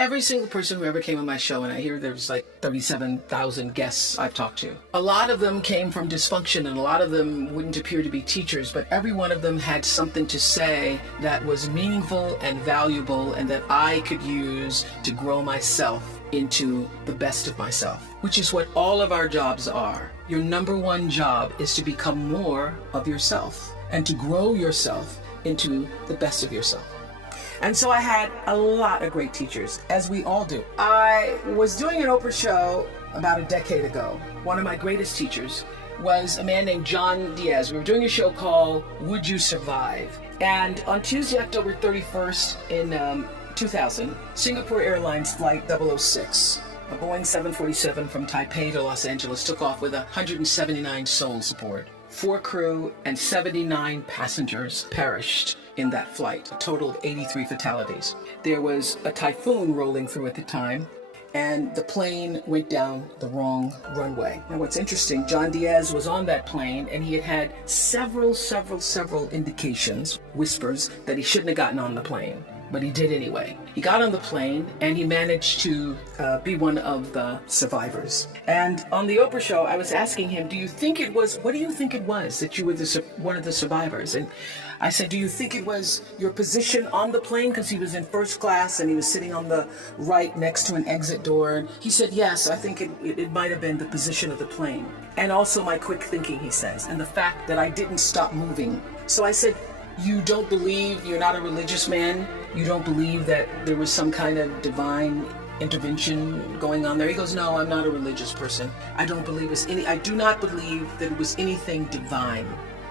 Every single person who ever came on my show, and I hear there's like 37,000 guests I've talked to, a lot of them came from dysfunction and a lot of them wouldn't appear to be teachers, but every one of them had something to say that was meaningful and valuable and that I could use to grow myself into the best of myself, which is what all of our jobs are. Your number one job is to become more of yourself and to grow yourself into the best of yourself. And so I had a lot of great teachers, as we all do. I was doing an Oprah show about a decade ago. One of my greatest teachers was a man named John Diaz. We were doing a show called Would You Survive? And on Tuesday, October 31st in 2000, Singapore Airlines Flight 006, a Boeing 747 from Taipei to Los Angeles, took off with 179 souls aboard. 4 crew and 79 passengers perished in that flight, a total of 83 fatalities. There was a typhoon rolling through at the time, and the plane went down the wrong runway. Now what's interesting, John Diaz was on that plane, and he had had several indications, whispers, that he shouldn't have gotten on the plane. But he did anyway. He got on the plane and he managed to be one of the survivors. And on the Oprah show, I was asking him, what do you think it was that you were one of the survivors? And I said, do you think it was your position on the plane? Because he was in first class and he was sitting on the right next to an exit door. And he said, yes, I think it might have been the position of the plane. And also my quick thinking, he says, and the fact that I didn't stop moving. So I said, you don't believe, you're not a religious man? You don't believe that there was some kind of divine intervention going on there? He goes, no, I'm not a religious person. I do not believe that it was anything divine.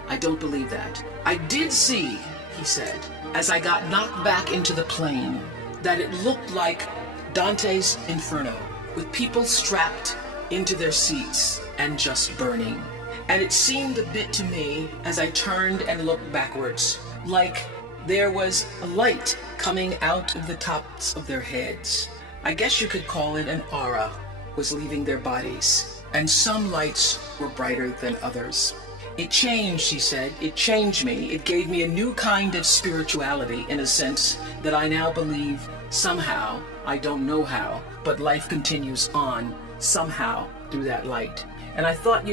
I don't believe that. I did see, he said, as I got knocked back into the plane, that it looked like Dante's Inferno, with people strapped into their seats and just burning. And it seemed a bit to me, as I turned and looked backwards, like there was a light coming out of the tops of their heads. I guess you could call it an aura was leaving their bodies, and some lights were brighter than others. It changed, he said, it changed me. It gave me a new kind of spirituality, in a sense that I now believe somehow, I don't know how, but life continues on somehow through that light. And I thought,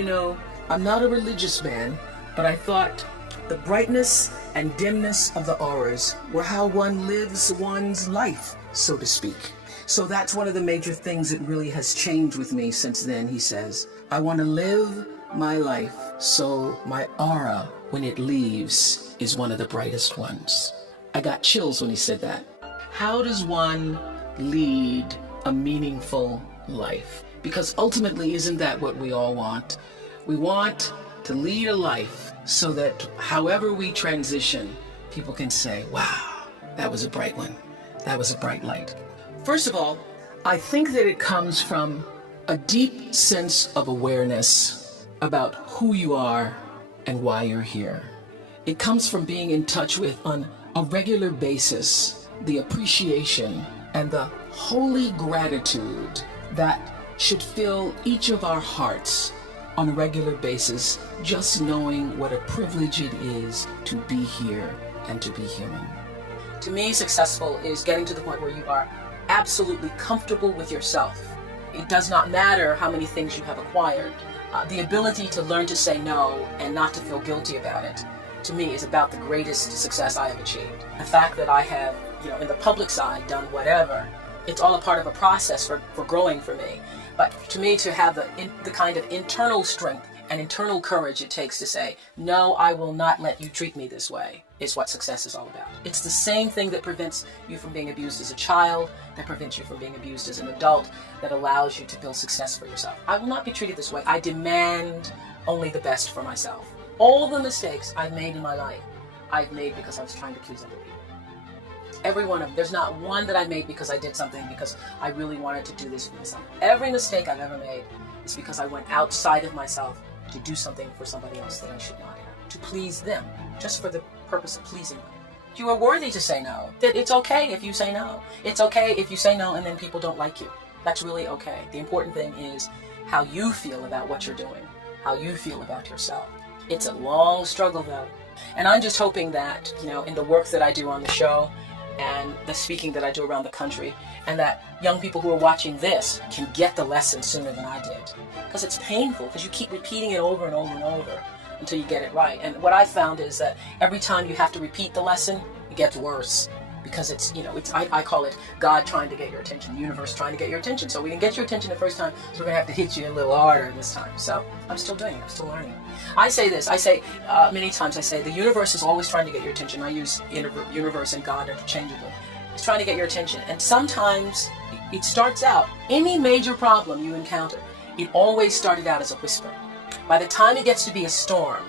I'm not a religious man, but I thought the brightness and dimness of the auras were how one lives one's life, so to speak. So that's one of the major things that really has changed with me since then, he says. I want to live my life so my aura, when it leaves, is one of the brightest ones. I got chills when he said that. How does one lead a meaningful life? Because ultimately, isn't that what we all want? We want to lead a life so that however we transition, people can say, wow, that was a bright one. That was a bright light. First of all, I think that it comes from a deep sense of awareness about who you are and why you're here. It comes from being in touch with, on a regular basis, the appreciation and the holy gratitude that should fill each of our hearts on a regular basis, just knowing what a privilege it is to be here and to be human. To me, successful is getting to the point where you are absolutely comfortable with yourself. It does not matter how many things you have acquired. The ability to learn to say no and not to feel guilty about it, to me, is about the greatest success I have achieved. The fact that I have, in the public side, done whatever, it's all a part of a process for growing for me. But to me, to have the kind of internal strength and internal courage it takes to say, no, I will not let you treat me this way, is what success is all about. It's the same thing that prevents you from being abused as a child, that prevents you from being abused as an adult, that allows you to build success for yourself. I will not be treated this way. I demand only the best for myself. All the mistakes I've made in my life, I've made because I was trying to please other people. Every one of them. There's not one that I made because I did something because I really wanted to do this for myself. Every mistake I've ever made is because I went outside of myself to do something for somebody else that I should not have, to please them, just for the purpose of pleasing them. You are worthy to say no. That it's okay if you say no. It's okay if you say no and then people don't like you. That's really okay. The important thing is how you feel about what you're doing, how you feel about yourself. It's a long struggle though. And I'm just hoping that, in the work that I do on the show, and the speaking that I do around the country, and that young people who are watching this can get the lesson sooner than I did. Because it's painful, because you keep repeating it over and over and over until you get it right. And what I found is that every time you have to repeat the lesson, it gets worse. Because it's, I call it God trying to get your attention, the universe trying to get your attention. So we didn't get your attention the first time, so we're going to have to hit you a little harder this time. So I'm still doing it, I'm still learning. I say this, many times I say, the universe is always trying to get your attention. I use universe and God interchangeably. It's trying to get your attention. And sometimes it starts out, any major problem you encounter, it always started out as a whisper. By the time it gets to be a storm,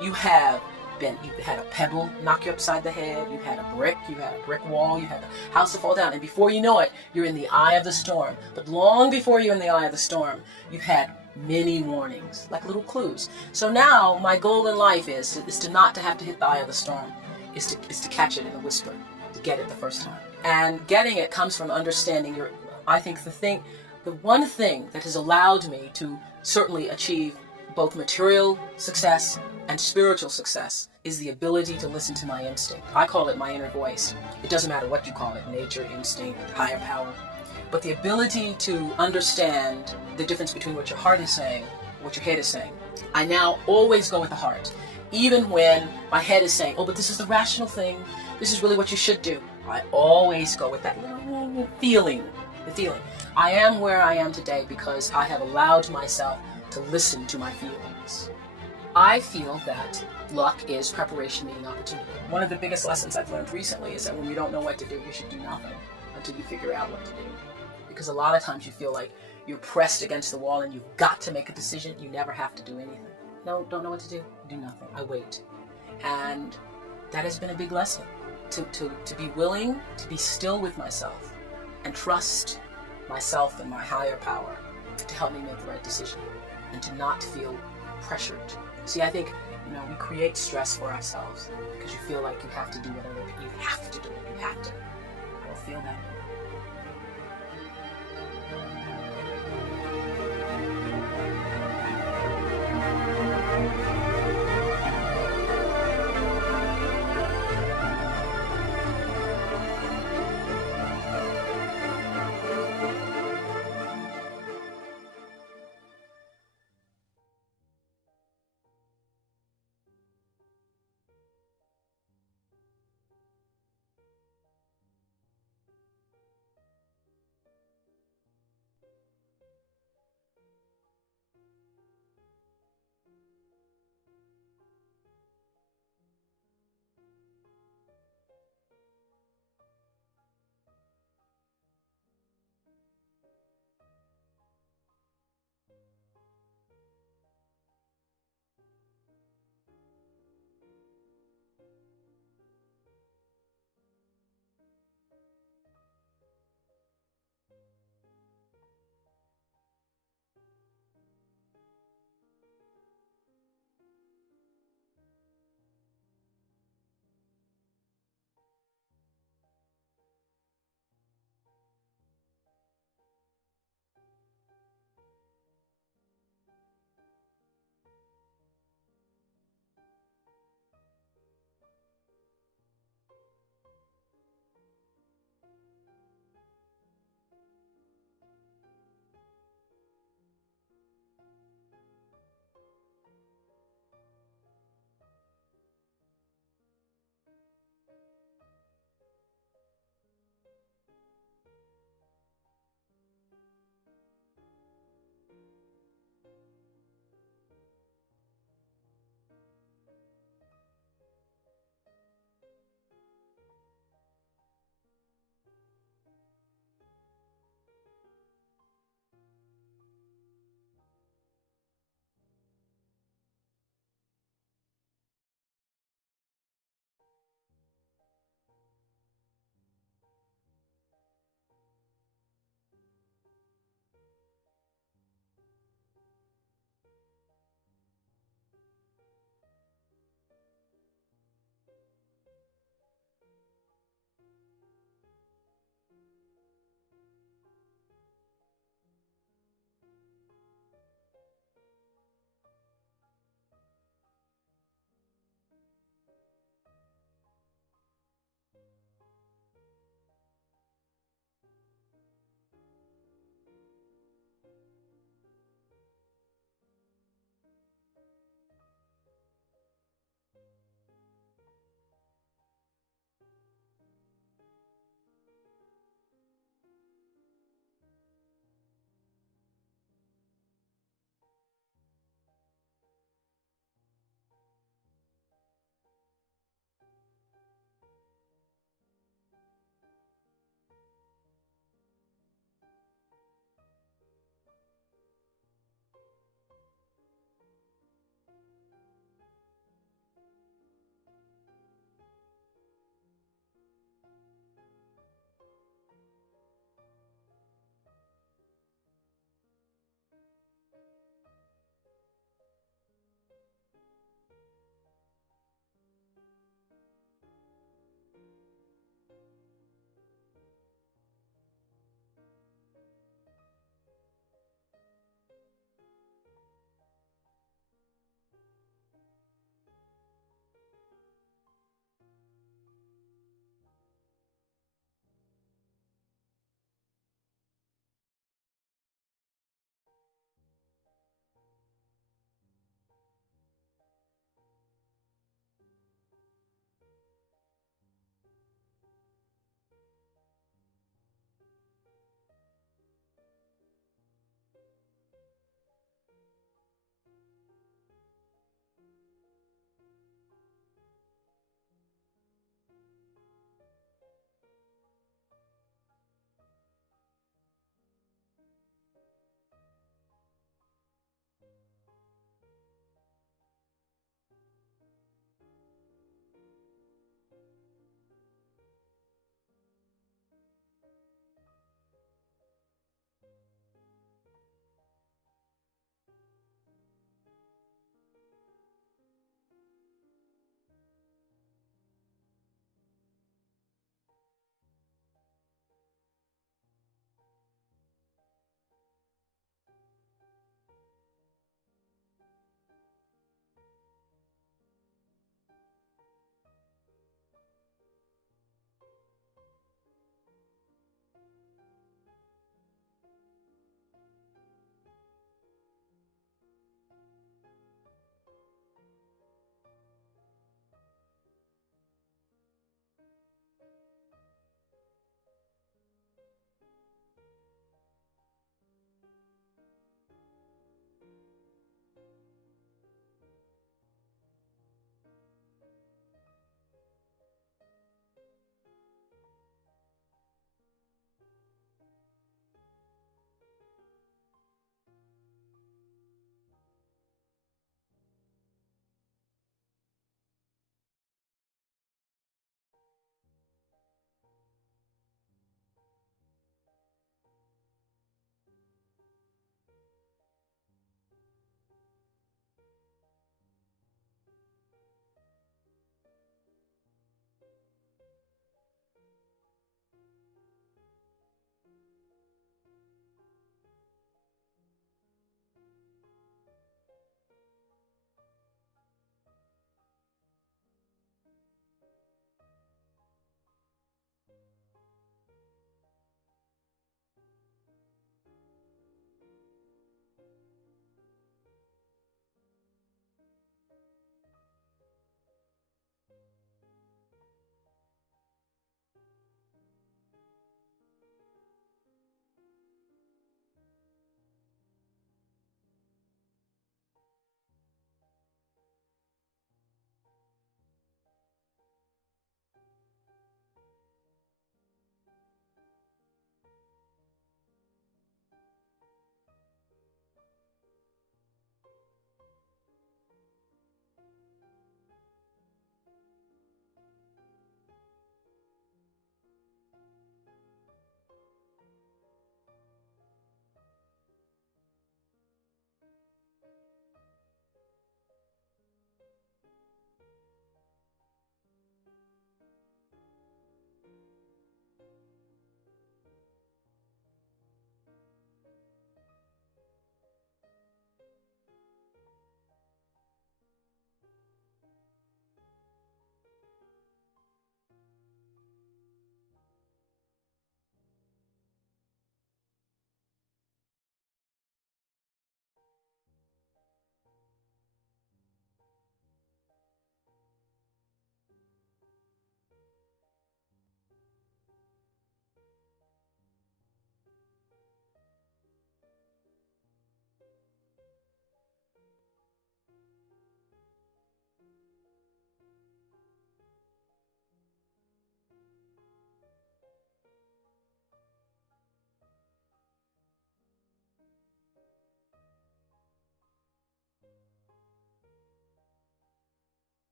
you had a pebble knock you upside the head, you had a brick wall, you had a house to fall down, and before you know it, you're in the eye of the storm. But long before you're in the eye of the storm, you've had many warnings, like little clues. So now my goal in life is to not to have to hit the eye of the storm, is to catch it in a whisper, to get it the first time. And getting it comes from understanding I think the one thing that has allowed me to certainly achieve both material success and spiritual success is the ability to listen to my instinct. I call it my inner voice. It doesn't matter what you call it, nature, instinct, higher power. But the ability to understand the difference between what your heart is saying and what your head is saying. I now always go with the heart. Even when my head is saying, oh, but this is the rational thing, this is really what you should do. I always go with that little feeling, the feeling. I am where I am today because I have allowed myself to listen to my feelings. I feel that luck is preparation meeting opportunity. One of the biggest lessons I've learned recently is that when you don't know what to do, you should do nothing until you figure out what to do. Because a lot of times you feel like you're pressed against the wall and you've got to make a decision. You never have to do anything. No, don't know what to do? Do nothing. I wait. And that has been a big lesson. To be willing to be still with myself and trust myself and my higher power to help me make the right decision and to not feel pressured. See, I think, we create stress for ourselves because you feel like you have to do whatever, you have to do it, you have to. I don't feel that.